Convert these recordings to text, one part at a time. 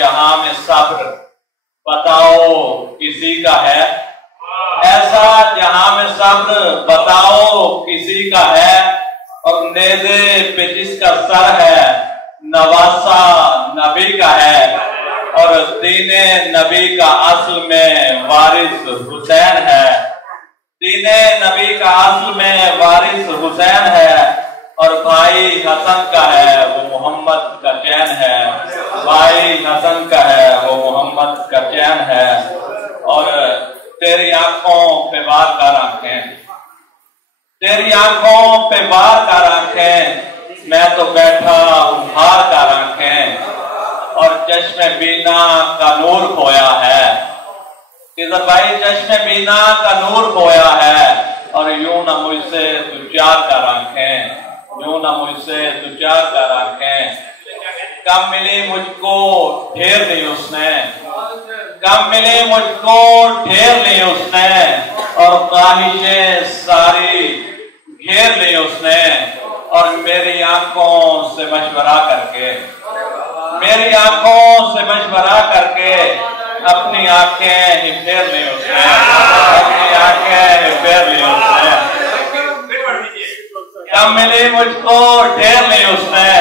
जहां में सब्र बताओ किसी का है, ऐसा जहां में सब्र बताओ किसी का है। और नेज़े पे जिसका सर है नवासा नबी का है, और दीने नबी का असल में वारिस हुसैन है। दीने नबी का असल में वारिस हुसैन है, और भाई हसन का है वो मोहम्मद का चैन है। भाई हसन का है वो मोहम्मद का चैन है। और तेरी आंखों पे वार कर आंखें, तेरी आंखों पे वार कर आंखें, मैं तो बैठा हूं हार कर आंखें। और चश्मे बीना का नूर खोया है, किधर भाई चश्मे बीना का नूर खोया है। और यूं ना मुझसे तू चार कर आंखें, यूं ना मुझसे तू चार कर आंखें। कम मिली मुझको ढेर नहीं उसने, कम मिली मुझको ढेर नहीं उसने। और ख्वाहिशें सारी घेर ली उसने। और मेरी आंखों से मशवरा करके, मेरी आंखों से मशवरा करके अपनी आंखें ही फेर ली उसने, अपनी आंखें ही फेर ली उसने। कम मिली मुझको ढेर ली उसने,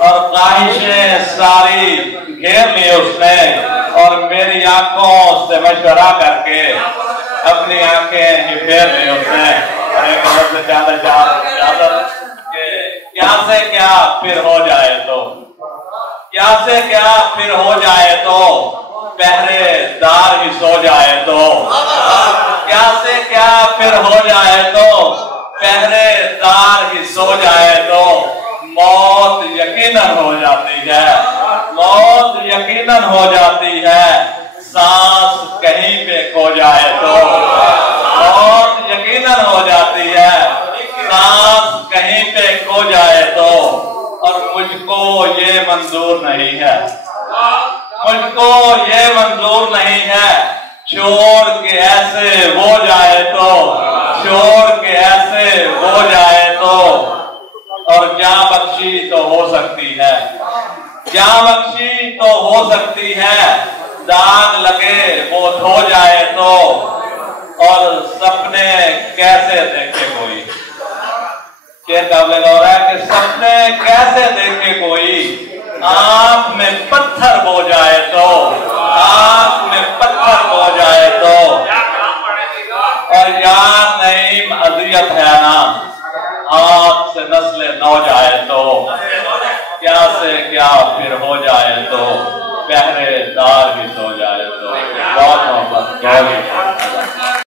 और ख्वाहिशें सारी घेर ली उसने। और मेरी आंखों से मशवरा करके अपनी आंखें ही फेर ली उसने। एक से ज्यादा क्या से क्या फिर हो जाए तो, क्या से क्या फिर हो जाए तो, पहरेदार ही सो जाए तो। क्या से क्या फिर हो जाए तो, पहरेदार ही सो जाए तो। मौत यकीनन हो जाती है, मौत यकीनन हो जाती है, सांस कहीं पे खो जाए तो। मौत यकीनन हो जाती है, सांस कहीं पे खो जाए तो। और मुझको ये मंजूर नहीं है, मुझको ये मंजूर नहीं है, छोड़ के ऐसे वो जाए तो, छोड़ के ऐसे वो जाए तो। और जान बख्शी तो हो सकती है, जान बख्शी तो हो सकती है, दाग लगे वो धो जाए तो। और सपने कैसे देखे कोई, शेर काबिल गौर है कि सपने कैसे देखे कोई, आंख में पत्थर हो जाए तो, आंख में पत्थर हो जाए तो। और यार नईम अजियत है ना, हाथ से नस्ले नौ जाए तो। क्या से क्या फिर हो जाए तो, पहरेदार भी सो जाए तो।